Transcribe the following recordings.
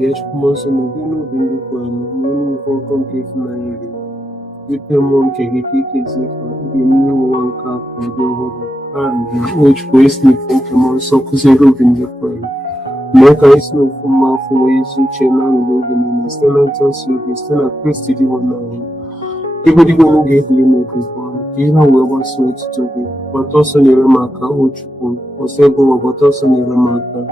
Yeshikumoso Nobino Bindukwani, meaning for concave Nayari. Dipemo Kegeki Zifa, the new one cup of the whole, and which wasting from Kamoso Kuzero Bindukwani. Meka is no former for Yesu Chena Logan in the Stellantas, you still a Christy one. People didn't give limit is born. Kira was sweet to be, but also near Maka, Uchukun, or Sebo, but also near Maka.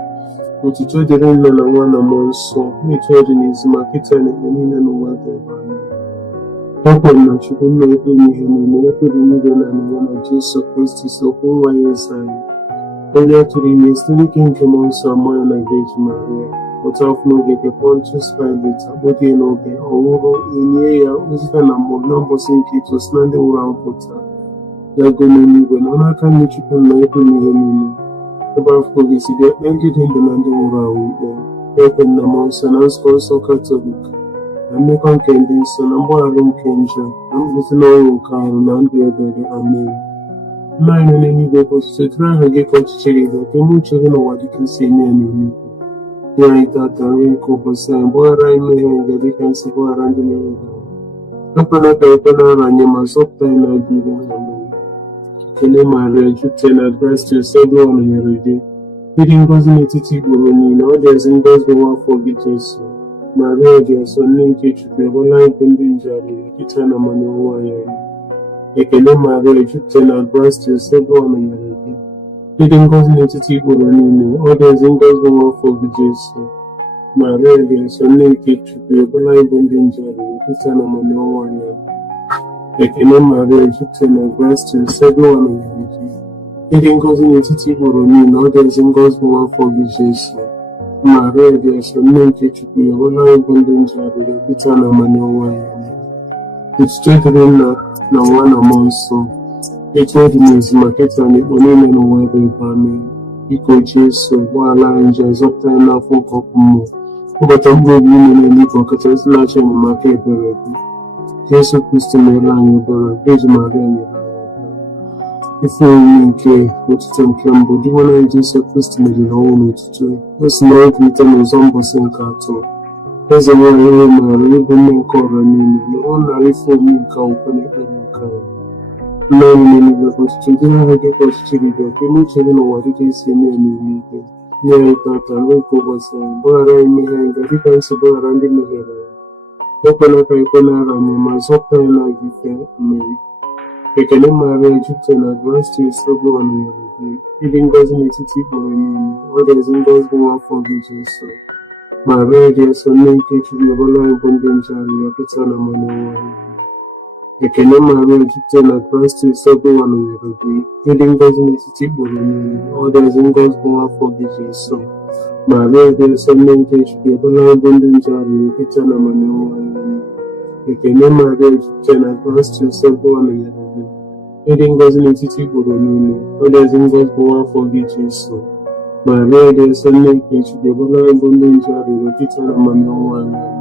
But it told the rain and one among so, he told in his market and any and over there. Open that you couldn't make me and you never remove and one of Jesus Christ is so who I is I. Earlier to the mystery came to Mount Samuel and Virgin Maria, but of no get a Pontius Pilate, but you know, the Oro in Yea, Usitan and Monambo Sinki to stand around Potter. They are going to live when I can meet you from my opinion. Above police, they ended in the land around them. Open the months and also Catholic. And make on Kendis and I'm borrowing Kenja. I'm listening on Carl and the other. Amen. Mine and any vehicles to try to get out to Chile, but the much of what you can see near me. Right at the ring of Sam, boy, I may have the vacancy for around the name. Open up a banana and you must obtain a given. Kele Maria, Jupiter, address to several on your day. Reading goes in a titty woman, all there's in goes the one for Jesus. Maria, there's a name to the online pending journey, Kitan among your wire. Kele Maria, Jupiter, address to several on your day. Reading goes in a titty woman, all there's in goes the one for Jesus. Maria, there's a name to the online pending journey, Kitan among your wire. Ekele Maria, Jupiter, address to several on your day. Reading goes in a titty woman, all there's in goes the one for Jesus. Maria, there's a name to be a online pending journey, Kitan among your wire. It's children na one among some. It told me is market and it only men away by me. Equal Jesus, while I enjoy time now for Kokumo. But I'm going to be for Catas Lash and market already. Jesus Christ in the line of the Virgin Maria. If you mean what you can do, you want to Jesus Christ in the own to what's not written in some person cartoon. There's a way I live in my corner, the only for me company and car. Many of us to do I get us to the new children of what it is in any meeting. Near that I will go was saying, but I may have the difference about around in the area. Open up a corner and you must open like you can marry. The Kalema Egyptian advance to several on the other day. Eating goes in a city for a minute, others in goes go up for Jesus. Maria, there's a name to be a online bondage and your pizza and money. The Kalema Egyptian advance to several on the other day. Eating goes in a city for a minute, others in goes go up for Jesus. Maria, there's a name to be a online bondage and your pizza and money. The Kalema Egyptian advance to several on the other day. Eating goes in a city for a minute, others in goes go up for Jesus. Maria, there's a name to be a online bondage and your pizza and money.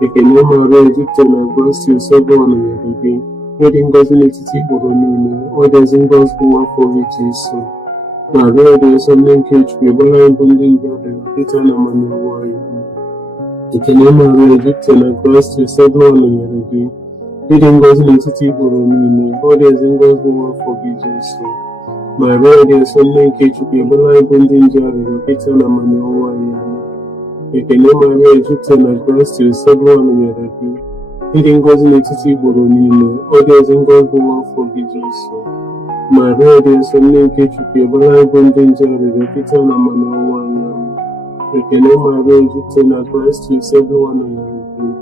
The Kalema Egyptian advance to several on the other day. Eating goes in a city for a minute, others in goes go up for Jesus. Maria, there's a name to be a online bondage and your pizza and money. The Kalema Egyptian advance to several on the other day. Eating goes in a city for a minute, others in goes go up for Jesus. Maria, there's a name to be a online bondage and your pizza and money. The Kalema Egyptian advance to several on the other day. Eating goes in a city for a minute, others in goes go up for Jesus. Maria, there's a name to be a online bondage and your pizza and money. The Kalema Egyptian advance to several on the other day.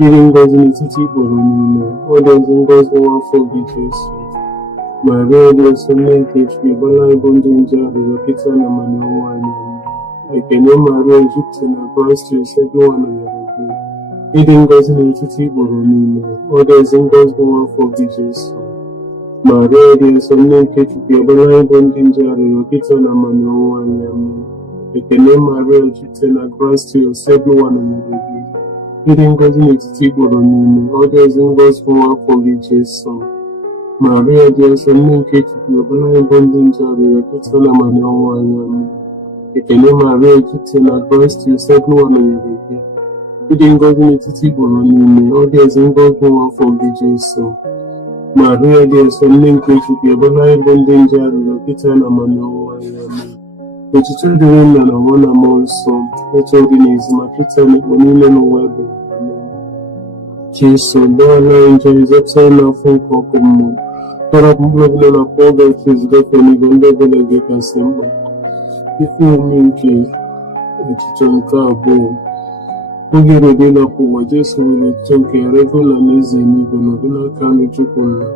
Eating goes in a city for a minute, others in goes go up for Jesus. Maria, there's a name to be a online bondage and your pizza and money. The Kalema Egyptian advance to several on the other day. Eating goes in a city for a minute, others in goes go up for Jesus. Maria, there's a name to be a online bondage and your pizza and money. The Kalema Egyptian advance to several on the other day. Eating goes in a city for a minute, others in goes go up for Jesus. Maria, there's a name to be a online bondage and your pizza and money. The Kalema Egyptian advance to several on the other day. ịdị ngọzi n'etiti ikporo niile, ọ dị ezi ngọzi nwa afọ gị Jesu. Maria dị nsọ, nne nke Chukwu, ebe anyị bụ ndị nje arịrịọ kịta na ọnwụnwa anyị. Amen. Echiche dịrị Nna na Nwa na Mmụọ Nsọ, etu ọ dị n'ezi ma kịta na ikpo niile n'ụwa ebe. Amen. Jesu, gbaghara anyị njọ, zọpụta anyị n'afọ nke ọkụ mmụọ, tọrọpụ mkpụrụ ọbụla na pọlgọt ezigafe n'igwe ndị ọbụla gị kasị mkpa. Ife omume nke echiche nke abụọ, oge erede ịlapụ ụwa, Jesu nwere echiche nke ya regụla na eze n'igwe nọdụ n'aka nri Chukwu na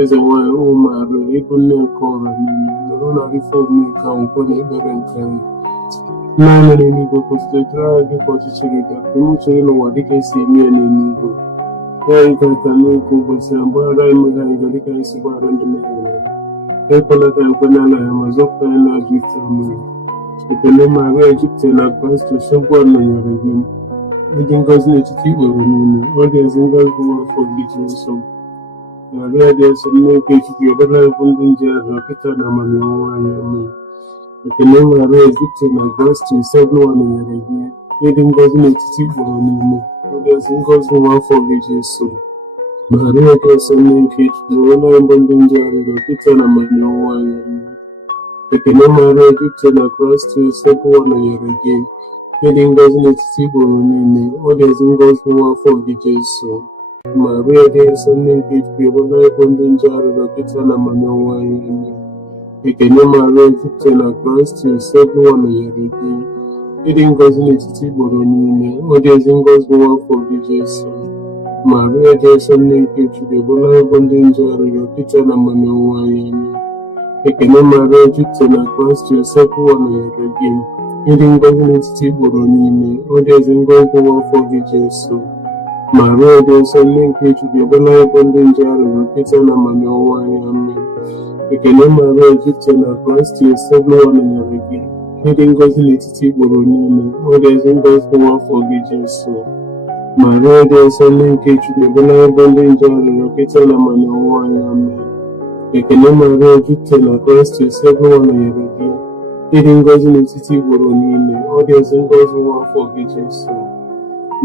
eze nwanyị ụmụ Maria, ịbụ nne nke ọra niile, nọrọ na ife omume nke akwụkwọ na ekpere nke anyị. Nna anyị n'eluigwe, kwụsịrị anyị gị ka ọchịchị gị ga ka emuchere n'ụwa dịka esi eme ya n'eluigwe. Anyị ga-ata n'oge ụbọchị na mgbaghara anyị mmehie anyị ga dịka anyị si gbaghara ndị mehiere anyị. Ekwela ka anyị kwe n'ala ya ma zọpụta anyị n'ajọ ife mmehie. Ekele Maria, jupụtara na Kraịst, nsogbu a nọnyere gị. Ịdị ngọzi n'etiti ikporo niile, ọ dị ezi ngọzi nwa afọ gị Jesu. Maria dị nsọ, nne nke Chukwu, ọbụla anyị bụ ndị nje arịrịọ kịta na ọnwụnwa anyị. Amen. Ekele Maria, jupụtara na Kraịst, nsogbu a nọnyere gị. Ịdị ngọzi n'etiti ikporo niile, ọ dị ezi ngọzi nwa afọ gị Jesu. Maria dị nsọ, nne nke Chukwu, ọbụla anyị bụ ndị nje arịrịọ kịta na ọnwụnwa anyị. Amen. Ekele Maria, jupụtara na Kraịst, nsogbu a nọnyere gị. Ịdị ngọzi n'etiti ikporo niile, ọ dị ezi ngọzi nwa afọ gị Jesu. Maria dị nsọ, nne nke Chukwu, ọbụla anyị bụ ndị nje arịrịọ kịta na ọnwụnwa anyị. Amen. Ekele Maria, jupụtara na Kraịst, nsogbu a nọnyere gị. Ịdị ngọzi n'etiti ikporo niile, ọ dị ezi ngọzi nwa afọ gị Jesu. Maria dị nsọ, nne nke Chukwu, ọbụla anyị bụ ndị nje arịrịọ kịta na ọnwụnwa anyị. Amen. Ekele Maria, jupụtara na Kraịst, nsogbu a nọnyere gị. Ịdị ngọzi n'etiti ikporo niile, ọ dị ezi ngọzi nwa afọ gị Jesu. Maria dị nsọ, nne nke Chukwu, ọbụla anyị bụ ndị nje arịrịọ kịta na ọnwụnwa anyị. Amen. Ekele Maria, jupụtara na Kraịst, nsogbu a nọnyere gị. Ịdị ngọzi n'etiti ikporo niile, ọ dị ezi ngọzi nwa afọ gị Jesu. Maria dị nsọ, nne nke Chukwu, ọbụla anyị bụ ndị nje arịrịọ kịta na ọnwụnwa anyị. Amen. Ekele Maria, jupụtara na Kraịst, nsogbu a nọnyere gị. Ịdị ngọzi n'etiti ikporo niile, ọ dị ezi ngọzi nwa afọ gị Jesu.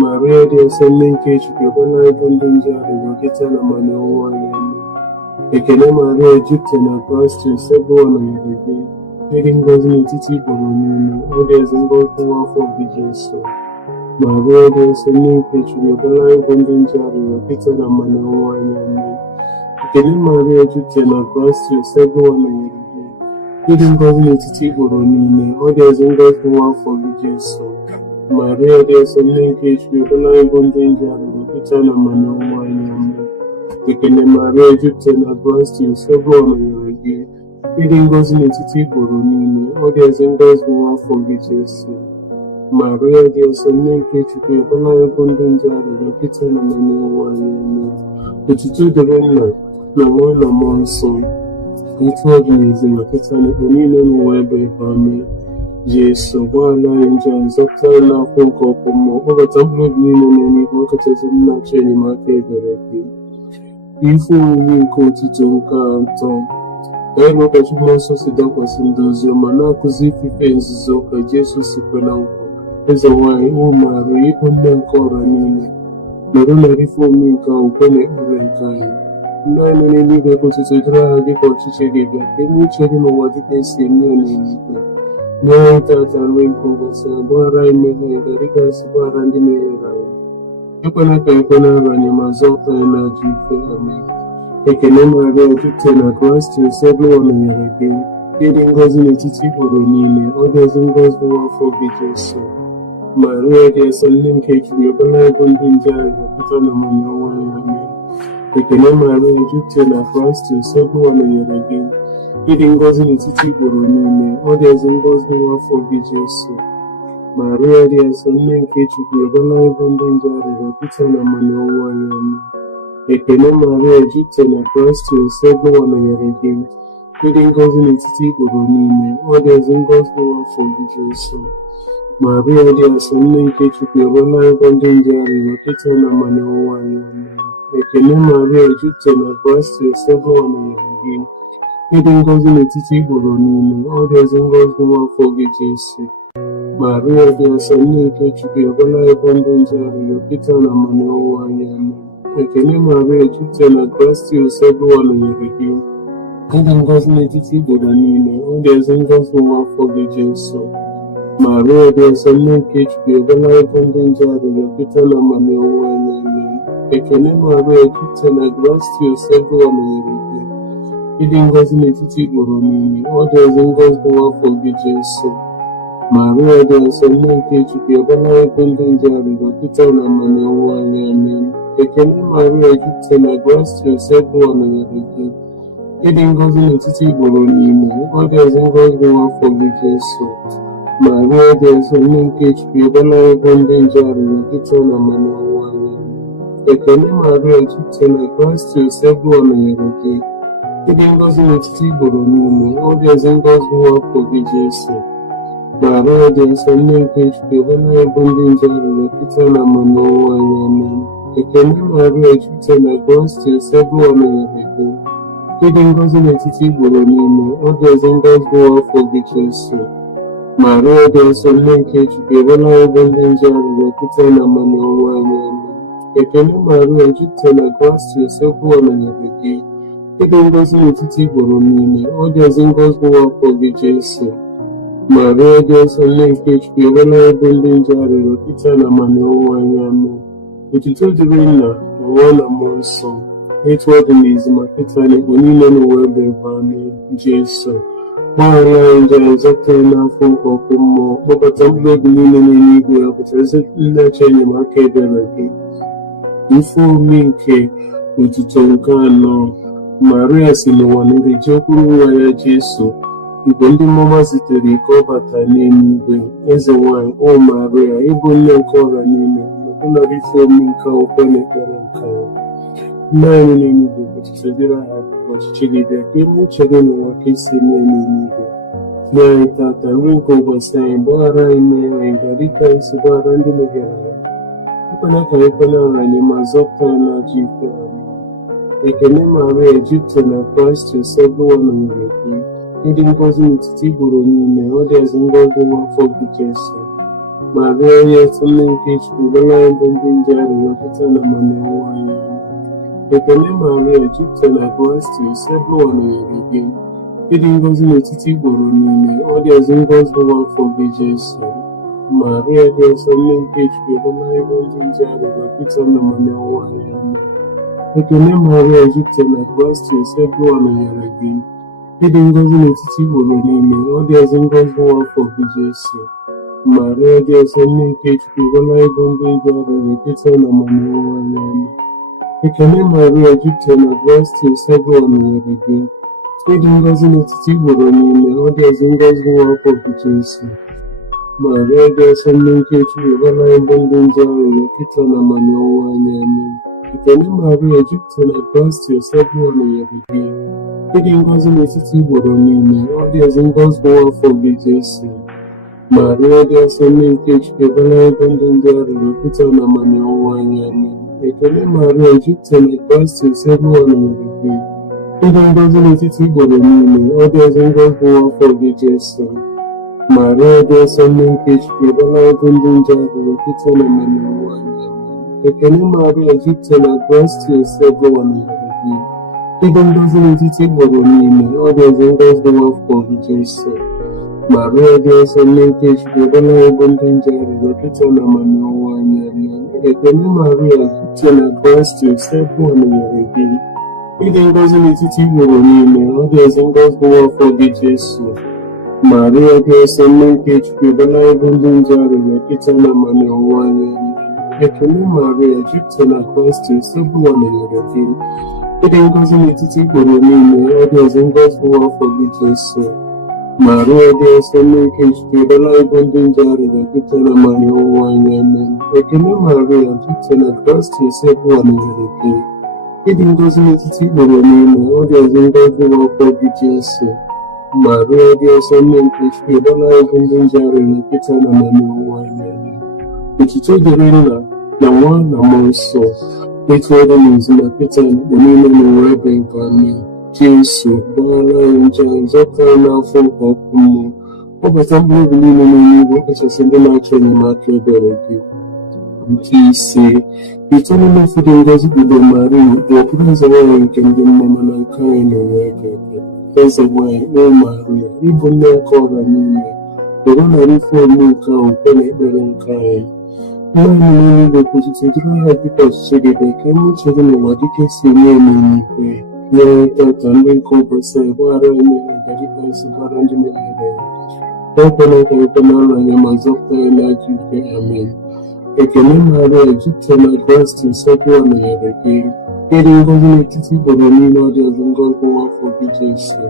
Maria dị nsọ, nne nke Chukwu, ọbụla anyị bụ ndị nje arịrịọ kịta na ọnwụnwa anyị. Amen. Ekele Maria, jupụtara na Kraịst, nsogbu a nọnyere gị. Ịdị ngọzi n'etiti ikporo niile, ọ dị ezi ngọzi nwa afọ gị Jesu. Maria dị nsọ, nne nke Chukwu, ọbụla anyị bụ ndị nje arịrịọ kịta na ọnwụnwa anyị. Amen. Ekele Maria, jupụtara na Kraịst, nsogbu a nọnyere gị. Ịdị ngọzi n'etiti ikporo niile, ọ dị ezi ngọzi nwa afọ gị Jesu. Maria dị nsọ, nne nke Chukwu, ọbụla anyị bụ ndị nje arịrịọ kịta na ọnwụnwa anyị. Amen. Ekele Maria, jupụtara na Kraịst, nsogbu a nọnyere gị. Ịdị ngọzi n'etiti ikporo niile, ọ dị ezi ngọzi nwa afọ gị Jesu. Maria dị nsọ, nne nke Chukwu, ọbụla anyị bụ ndị nje arịrịọ kịta na ọnwụnwa anyị. Amen. Otuto dịrị Nna na Nwa na Mmụọ Nsọ, etu ọ dị n'ezi ma kịta na ikpo niile n'ụwa ebe. Amen. Jesu, gbaghara anyị njọ anyị, zọpụta anyị n'afọ nke ọkụ mmụọ, kpọbata mkpụrụ obi niile n'eluigwe, ọkachasị ndị na-achọ enyemaka ebere gị. Ife owuwe nke otuto nke atọ, ka anyị na ụbọchị mmụọ nsọ si dakwasị ndị ozi ọma na-akụzi ifufe nzuzo ka Jesu si kwe na nkwa. Eze nwanyị ụmụ Maria, ịbụ nne nke ọra niile, nọrọ na ife omume nke akwụkwọ na ekpere nke anyị. Ndị anyị nọ n'eluigwe, ka otuto dịrị aha gị ka ọchịchị gị bịa, ka eme uche gị n'ụwa dịka esi eme ya n'eluigwe. Nye anyị tata nri nke ụbọchị, gbaghara anyị mmehie anyị dịka anyị si gbaghara ndị mehiere anyị. Ekwela ka anyị kwe n'ara anyị ma zọpụta anyị n'ajọ ife. Amen. Ekele Maria, jupụtara na Kraịst, nsogbu a nọnyere gị. Ịdị ngọzi n'etiti ikporo niile, ọ dị ezi ngọzi nwa afọ gị Jesu. Maria dị nsọ, nne nke Chukwu, ọbụla anyị bụ ndị nje arịrịọ kịta na ọnwụnwa anyị. Amen. Ekele Maria, jupụtara na Kraịst, nsogbu a nọnyere gị. Ịdị ngọzi n'etiti ikporo niile, ọ dị ezi ngọzi nwa afọ gị Jesu. Maria dị nsọ, nne nke Chukwu, ọbụla anyị bụ ndị nje arịrịọ kịta na ọnwụnwa anyị. Amen. Ekele Maria, jupụtara na Kraịst, nsogbu a nọnyere gị. Ịdị ngọzi n'etiti ikporo niile, ọ dị ezi ngọzi nwa afọ gị Jesu. Maria dị nsọ, nne nke Chukwu, ọbụla anyị bụ ndị nje arịrịọ kịta na ọnwụnwa anyị. Amen. Ekele Maria, jupụtara na Kraịst, nsogbu a nọnyere gị. Ịdị ngọzi n'etiti ikporo niile, ọ dị ezi ngọzi nwa afọ gị Jesu. Maria dị nsọ, nne nke Chukwu, ọbụla ebe ndị nje arịrịọ kịta na mmanụ ọnwụ anyị. Amen. Ekele Maria, jupụtara na gracia, Ụwa nọnyere gị. Ịdị ngọzi n'etiti igboro niile, ọ dị ezi ngọzi nwa afọ gị Jesu. Maria dị nsọ, nne nke Chukwu, ọbụla ebe ndị nje arịrịọ kịta na mmanụ ọnwụ anyị. Amen. Ekele Maria, jupụtara na gracia, Ụwa nọnyere gị. Ịdị ngọzi n'etiti igboro niile, ọ dị ezi ngọzi nwa afọ gị Jesu. Maria dị nsọ, nne nke Chukwu, ọbụla ebe ndị nje arịrịọ kịta na mmanụ ọnwụ anyị. Amen. Ekele Maria, jupụtara na gracia, Ụwa nọnyere gị. Ịdị ngọzi n'etiti igboro niile, ọ dị ezi ngọzi nwa afọ gị Jesu. Maria dị nsọ, nne nke Chukwu, ọbụla ebe ndị nje arịrịọ kịta na mmanụ ọnwụ anyị. Ekele Maria, jupụtara na gracia, Ụwa nọnyere gị. Ịdị ngọzi n'etiti igboro niile, ọ dị ezi ngọzi nwa afọ gị Jesu. Maria dị nsọ, nne nke Chukwu, ọbụla ebe ndị nje arịrịọ kịta na mmanụ ọnwụ anyị. Amen. Ekele Maria, jupụtara na gracia, Ụwa nọnyere gị. Ịdị ngọzi n'etiti igboro niile, ọ dị ezi ngọzi nwa afọ gị Jesu. Maria dị nsọ, nne nke Chukwu, ọbụla ebe ndị nje arịrịọ kịta na mmanụ ọnwụ anyị. Amen. Ekele Maria, jupụtara na gracia, Ụwa nọnyere gị. Ịdị ngọzi n'etiti igboro niile, ọ dị ezi ngọzi nwa afọ gị Jesu. Maria dị nsọ, nne nke Chukwu, ọbụla ebe ndị nje arịrịọ kịta na mmanụ ọnwụ anyị. Amen. Otuto dịrị Nna na Nwa na Mmụọ Nsọ, etu ọ dị n'izu ma kịta na igbo niile n'ụwa ebe ebe. Amen. Jesu, gbaghara anyị njọ anyị, zọpụta anyị n'afọ nke ọkụ mmụọ, kpọbata mkpụrụ obi niile n'eluigwe ya, pụta ezi nlecha enyemaka ebere gị. Ife omume nke otuto nke anọ. Maria si n'ụwa niile jekwuru nwa ya Jesu, igbo ndị mmụọ zitere ike ọ bata n'eluigwe. Eze nwanyị, o Maria, ịbụ nne nke ọra niile, ọbụnara ife omume nke akwụkwọ na ekpere nke ya. Nna anyị n'eluigwe, ọchịchị dịrị ha, ọchịchị gị bịa, ka ime uche gị n'ụwa ka isi mee n'eluigwe. Nye anyị tata nri nke ụbọchị anyị, gbaghara anyị mmehie anyị, dịka anyị si gbaghara ndị mehiere anyị. Ekwela ka anyị kwe n'ara anyị, ma zọpụta anyị n'ajọ ife. Ekele Maria, jupụtara na gracia, Ụwa nọnyere gị. Ịdị ngọzi n'etiti igboro niile, ọ dị ezi ngọzi nwa afọ gị Jesu. Maria dị nsọ, nne nke Chukwu, ọbụla ebe ndị nje arịrịọ kịta na mmanụ ọnwụ anyị. Ekele Maria, jupụtara na gracia, Ụwa nọnyere gị. Ịdị ngọzi n'etiti igboro niile, ọ dị ezi ngọzi nwa afọ gị Jesu. Maria dị nsọ, nne nke Chukwu, ọbụla ebe ndị nje arịrịọ kịta na mmanụ ọnwụ anyị. Ekele Maria, jupụtara na gracia, Ụwa nọnyere gị. Ịdị ngọzi n'etiti igboro niile, ọ dị ezi ngọzi nwa afọ gị Jesu. Maria dị nsọ, nne nke Chukwu, ọbụla ebe ndị nje arịrịọ kịta na mmanụ ọnwụ anyị. Ekele Maria, jupụtara na gracia, Ụwa nọnyere gị. Ịdị ngọzi n'etiti igboro niile, ọ dị ezi ngọzi nwa afọ gị Jesu. Maria dị nsọ, nne nke Chukwu, ọbụla ebe ndị nje arịrịọ kịta na mmanụ ọnwụ anyị. Amen. Ekele Maria, jupụtara na gracia, Ụwa nọnyere gị. Ịdị ngọzi n'etiti igboro niile, ọ dị ezi ngọzi nwa afọ gị Jesu. Maria dị nsọ, nne nke Chukwu, ọbụla ebe ndị nje arịrịọ kịta na mmanụ ọnwụ anyị. Amen. Ekele Maria, jupụtara na gracia, Ụwa nọnyere gị. Ịdị ngọzi n'etiti igboro niile, ọ dị ezi ngọzi nwa afọ gị Jesu. Maria dị nsọ, nne nke Chukwu, ọbụla ebe ndị nje arịrịọ kịta na mmanụ ọnwụ anyị. Ekele Maria, jupụtara na gracia, Ụwa nọnyere gị. Ịdị ngọzi n'etiti igboro niile, ọ dị ezi ngọzi nwa afọ gị Jesu. Maria dị nsọ, nne nke Chukwu, ọbụla ebe ndị nje arịrịọ kịta na mmanụ ọnwụ anyị. Amen. Ekele Maria, jupụtara na gracia, Ụwa nọnyere gị. Ịdị ngọzi n'etiti igboro niile, ọ dị ezi ngọzi nwa afọ gị Jesu. Maria dị nsọ, nne nke Chukwu, ọbụla ebe ndị nje arịrịọ kịta na mmanụ ọnwụ anyị. Ekele Maria, jupụtara na gracia, Ụwa nọnyere gị. Ịdị ngọzi n'etiti igboro niile, ọ dị ezi ngọzi nwa afọ gị Jesu. Maria dị nsọ, nne nke Chukwu, ọbụla ebe ndị nje arịrịọ kịta na mmanụ ọnwụ anyị. Amen. Ekele Maria, jupụtara na gracia, Ụwa nọnyere gị. Ịdị ngọzi n'etiti igboro niile, ọ dị ezi ngọzi nwa afọ gị Jesu. Maria dị nsọ, nne nke Chukwu, ọbụla ebe ndị nje arịrịọ kịta na mmanụ ọnwụ anyị. Amen. Otuto dịrị Nna na Nwa na Mmụọ Nsọ, etu ọ dị n'izu ma kịta na igbo niile n'ụwa ebe ebe. Amen. Jesu, gbaghara anyị njọ anyị, zọpụta anyị n'afọ nke ọkụ mmụọ, Ụbọchị mkpụrụ obi niile n'eluigwe, ọkachasị ndị na-achọ enyemaka ebere gị. Nke ise, itoolu n'ofu dị ngọzi bido Maria bụ okpuru eze nwanyị nke ndị mma, mana nke anyị na-enwe gị eze nwanyị o Maria, ịbụ nne nke ọra niile, dọrọ narị fọm nke ahụ kwe na ekpere nke anyị. Nna anyị n'eluigwe kwụsịtụ dịrị ya dịka ọchịchị gị dị, ka eme uche gị n'ụwa dịka esi eme n'eluigwe. Nyere tata ndị nke ụbọchị anyị, gbaghara anyị mmehie dịka anyị si gbaghara ndị mehiere anyị. Ekwela ka anyị kwe n'ọrụ anyị, ma zọpụta anyị n'ajọ ikpe. Amen. Ekele Maria, jupụtara na Kraịst, nsọpụrụ nọnyere gị. Ịdị ngọzi n'etiti igboro niile, ọ dị ọzọ ngọzi nwafọ gị Jesu.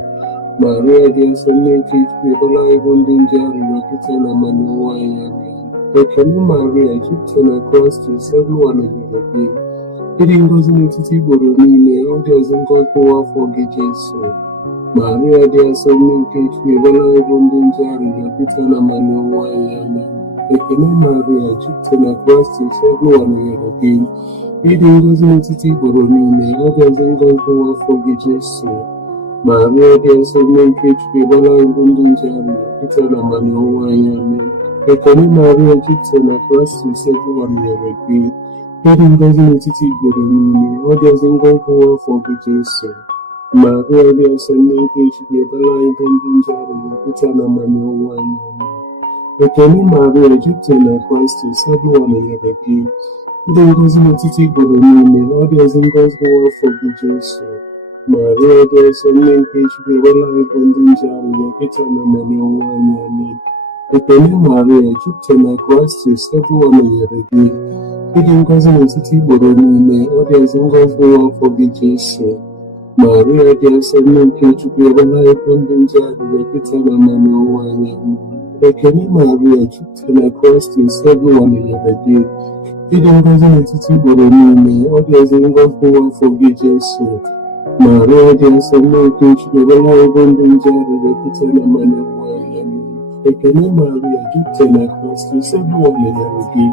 Maria dị nsọ, nne nke Chukwu, ebere anyị bụ ndị nje arịrịọ kịta na mmanụ nwa anyị. Amen. Ekele Maria, jupụtara na Kraịst, nsọpụrụ nọnyere gị. Ịdị ngọzi n'etiti igboro niile, ọ dị ọzọ ngọzi nwafọ gị Jesu. Maria dị nsọ, nne nke Chukwu, ebere anyị bụ ndị nje arịrịọ kịta na mmanụ nwa anyị. Amen. Ekele Maria, jupụtara na Kraịst, nsọpụrụ nọnyere gị. Ịdị ngọzi n'etiti igboro niile, ọ dị ọzọ ngọzi nwafọ gị Jesu. Maria dị nsọ, nne nke Chukwu, ebere anyị bụ ndị nje arịrịọ kịta na mmanụ nwa anyị. Amen. Ekele Maria, jupụtara na Kraịst, nsọpụrụ nọnyere gị. Ịdị ngọzi n'etiti igboro niile, ọ dị ọzọ ngọzi nwafọ gị Jesu. Maria dị nsọ, nne nke Chukwu, ebere anyị bụ ndị nje arịrịọ kịta na mmanụ nwa anyị. Amen. Ekele Maria, jupụtara na Kraịst, nsọpụrụ nọnyere gị. Ịdị ngọzi n'etiti igboro niile, ọ dị ọzọ ngọzi nwafọ gị Jesu. Maria dị nsọ, nne nke Chukwu, ebere anyị bụ ndị nje arịrịọ kịta na mmanụ nwa anyị. Amen. Ekele Maria, jupụtara na Kraịst, nsọpụrụ nọnyere gị. Ịdị ngọzi n'etiti igboro niile, ọ dị ọzọ ngọzi nwafọ gị Jesu. Maria dị nsọ, nne nke Chukwu, ebere anyị bụ ndị nje arịrịọ kịta na mmanụ nwa anyị. Amen. Ekele Maria, jupụtara na Kraịst, nsọpụrụ nọnyere gị. Ịdị ngọzi n'etiti igboro niile, ọ dị ọzọ ngọzi nwafọ gị Jesu. Maria dị nsọ, nne nke Chukwu, ebere anyị bụ ndị nje arịrịọ kịta na mmanụ nwa anyị. Amen. Ekele Maria, jupụtara na Kraịst, nsọpụrụ nọnyere gị.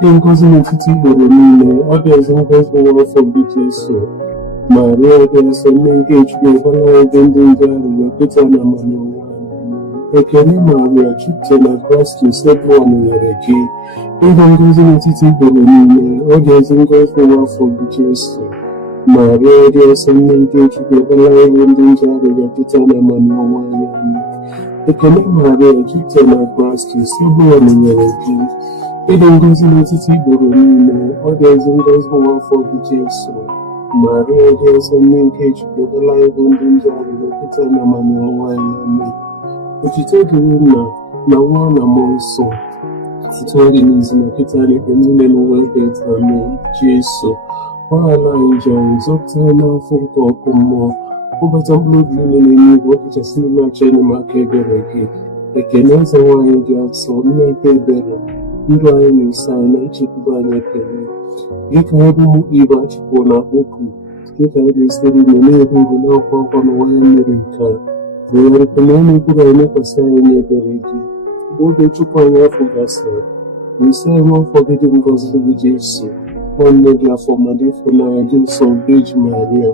Ịdị ngọzi n'etiti igboro niile, ọ dị ọzọ ngọzi nwafọ gị Jesu. Maria dị nsọ, nne nke Chukwu, ebere anyị bụ ndị nje arịrịọ kịta na mmanụ nwa anyị. Ekele Maria, jupụtara na Kraịst, nsọpụrụ nọnyere gị. Ịdị ngọzi n'etiti igboro niile, ọ dị ọzọ ngọzi nwafọ gị Jesu. Maria dị nsọ, nne nke Chukwu, ebere anyị bụ ndị nje arịrịọ kịta na mmanụ nwa anyị. Amen. Ekele Maria, jupụtara na Kraịst, nsọpụrụ nọnyere gị. Ịdị ngọzi n'etiti igboro niile, ọ dị ọzọ ngọzi nwafọ gị Jesu. Maria dị nsọ, nne nke Chukwu, ebere anyị bụ ndị nje arịrịọ kịta na mmanụ nwa anyị. Amen. Otuto dịrị Nna na Nwa na Mmụọ Nsọ, otuto dị n'izu na kịta n'ikpe niile n'ụwa ebe etu. Amen. Jesu, gbaghara anyị njọ anyị, zọpụta anyị n'afọ nke ọkụ mmụọ, kpọbata mkpụrụ obi niile n'eluigwe, ọkachasị ndị na-achọ enyemaka ebere gị. Ekele eze nwanyị dị nsọ, nne nke ebere, ndụ anyị na-eso anyị na nchekwube anyị. Ekele gị ka anyị bụ ụmụ Igbo achịpụ na okwu, gị ka anyị ga-esiri ime na-ebu ugwu n'akwụkwọ akwa n'ụwa ya mmiri nke a. Megharịkwa na ọnụ mkpụrụ anyị mekwasị anyị n'ebere gị. Mgbe oge chukwu anyị afọ gasịrị, nsị anyị afọ gị dị ngọzi gị Jesu, nwanne gị afọ ma dị ịfụnanya dị nsọ Beji Maria.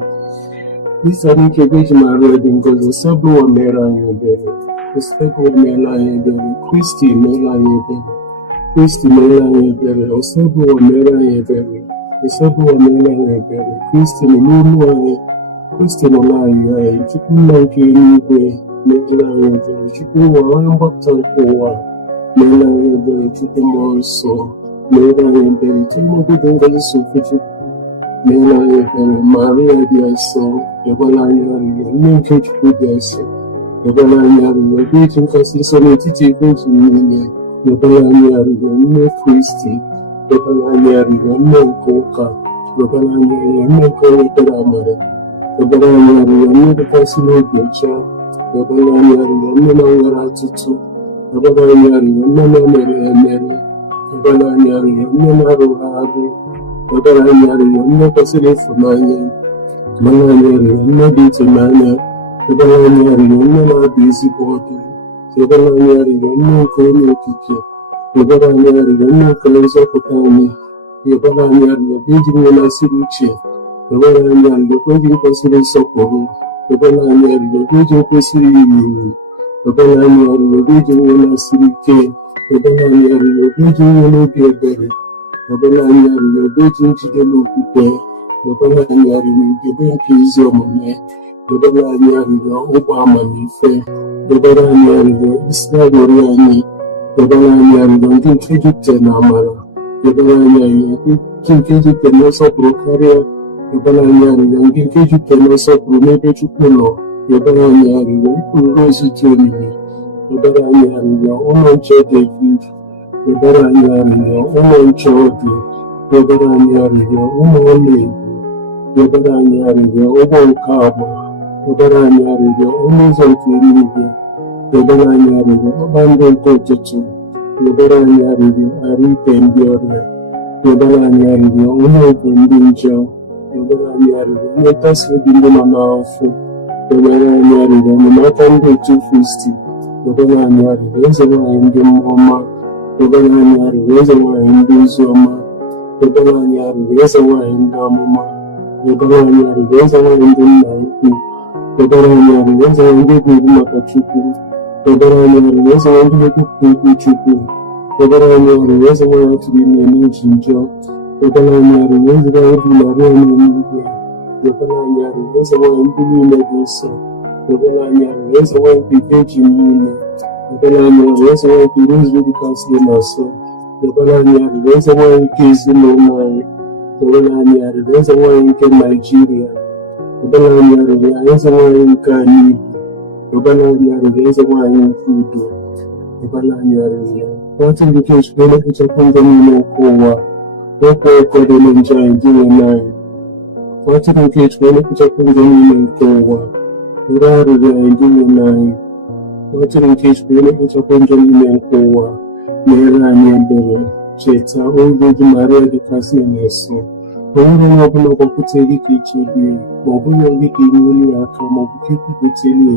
Isa n'ike Beji Maria dị ngọzi, Nsọpụrụ mere anyị ebere. Nsọpụrụ mere anyị ebere. Kristi mere anyị ebere. Kristi mere anyị ebere. Nsọpụrụ mere anyị ebere. Nsọpụrụ mere anyị ebere. Kristi nọ n'olu anyị. Kristi nọ n'anyị anyị. Chukwu nna nke eluigwe mere anyị ebere. Chukwu ụwa onye mgbapụta nke ụwa mere anyị ebere. Chukwu mmụọ nsọ mere anyị ebere. Chukwu obodo ngọzi sofe Chukwu mere anyị ebere. Maria dị nsọ, ebere anyị arịrịọ. Nne nke Chukwu dị nsọ, ebere anyị arịrịọ. Beji nkasi nsọ n'etiti beji niile, ebere anyị arịrịọ. Nne Kristi, ebere anyị arịrịọ. Nne nke ụka, ebere anyị arịrịọ. Nne nke wetara amara, ebere anyị arịrịọ. Nne dịkasịrị obi ọcha, ebere anyị arịrịọ. Nne na-nwere atụtụ, ebere anyị arịrịọ. Nne na-emere emere, ebere anyị arịrịọ. Nne na-arụghị arụ, ebere anyị arịrịọ. Nne kwesịrị ịfụnanya, ebere anyị arịrịọ. Nne dị ịtụnanya, ebere anyị arịrịọ. Nne na-abụ ezigbo ọdụ, ebere anyị arịrịọ. Nne nke onye okike, ebere anyị arịrịọ. Nne nke nzọpụta anyị, ebere anyị arịrịọ. Beji nwelasịrị uche, ebere anyị arịrịọ. Beji kwesịrị nsọpụrụ, ebere anyị arịrịọ. Beji kwesịrị iri iwu, Ọbara anyị arịrịọ obi ji nwe na-asịrị ike. Ọbara anyị arịrịọ obi ji nwe n'obi ebere. Ọbara anyị arịrịọ obi ji njide n'okwukwe. Ọbara anyị arịrịọ ugebe nke ezi omume. Ọbara anyị arịrịọ ụgbọ ama na ife. Ọbara anyị arịrịọ isi agbụrụ anyị. Ọbara anyị arịrịọ ndị nke jupụtara na amara. Ọbara anyị arịrịọ ndị nke jupụtara na nsọpụrụ karịa. Ọbara anyị arịrịọ ndị nke jupụtara na nsọpụrụ n'ebe Chukwu nọ. Ọbara anyị arịrịọ ikpuru ozu dị omimi. Ọbara anyị arịrịọ ụlọ nche David. Ọbara anyị arịrịọ ụlọ nche ọdị. Ọbara anyị arịrịọ ụlọ ọlaedo. Ọbara anyị arịrịọ ụgbọ nke agba. Ọbara anyị arịrịọ ọnụ ụzọ nke eluigwe. Ọbara anyị arịrịọ kpakpando nke ụtụtụ. Ọbara anyị arịrịọ arụ ike ndị ọrịa. Ọbara anyị arịrịọ onye oge ndị njọ. Ọbara anyị arịrịọ nletasi obi ndị nọ n'afọ. Ọbara anyị arịrịọ enyemaka ndị otu Kristi. Ọbara anyị arịrịọ eze nwaanyị ndị mmụọ ọma. Ọbara anyị arịrịọ eze nwaanyị ndị ozi ọma. Ọbara anyị arịrịọ eze nwaanyị ndị amụma. Ọbara anyị arịrịọ eze nwaanyị ndị nna ukwu. Ọbara anyị arịrịọ eze nwaanyị ndị ga-ebu maka Chukwu. Ọbara anyị arịrịọ eze nwaanyị ndị ga-ekwupụta okwu Chukwu. Ọbara anyị arịrịọ eze nwaanyị atụrụ ime n'iji njọ. Ọbara anyị arịrịọ eze nwaanyị bụ narị ọnụ n'eluigwe. Ọbara anyị arịrịọ eze nwaanyị ndị niile dị nsọ. Ọbara anyị arịrịọ eze nwaanyị bụ ike ji niile. Ọbara anyị arịrịọ eze nwaanyị bụ iru dịkasị na-asọ. Ọbara anyị arịrịọ eze nwaanyị nke ezinụlọ anyị. Ọbara anyị arịrịọ eze nwaanyị nke Naịjirịa. Ọbara anyị arịrịọ eze nwaanyị nke anyị Igbo. Ọbara anyị arịrịọ eze nwaanyị nke udo. Ọbara anyị arịrịọ nwata ndị Chukwu na-ekpochapụ ndị niile nke ụwa. Ọkwa ọkọdịle nje anyị dị n'ime anyị. Nwata nke Chukwu na-ekpochapụ ndị niile nke ụwa. Ndị arịrịọ anyị dị n'ime anyị. Nwata nke Chukwu na-ekpochapụ ndị niile nke ụwa. Mere anyị ebere. Cheta oge dị Maria dịkasị na-eso. O nwere onye ọbụla gbakwutere ka ichebe, ma ọ bụghị onye ka enyere ya aka ma ọ bụ ka ikwuputere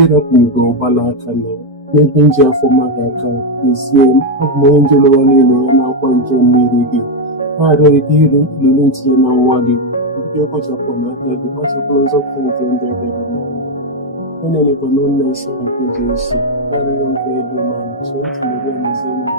ịrapụ mgbe ụgbala aka na n'ebe nji afọ mmadụ aka. Ezie, abụ m onye njem ụwa niile ya na-akwa njem mmiri gị. Na-arịọ gị iru mkpụrụ ntinye na nwa gị. Ndị ọkọchapụ na aka gị gbasapụrụ nzọpụta nke ndị ebere n'ọnụ. Onye na-ekọ n'ụlọ nsọ nke Jesu, arịrịọ nke edo ma nche tinyere n'ize ndị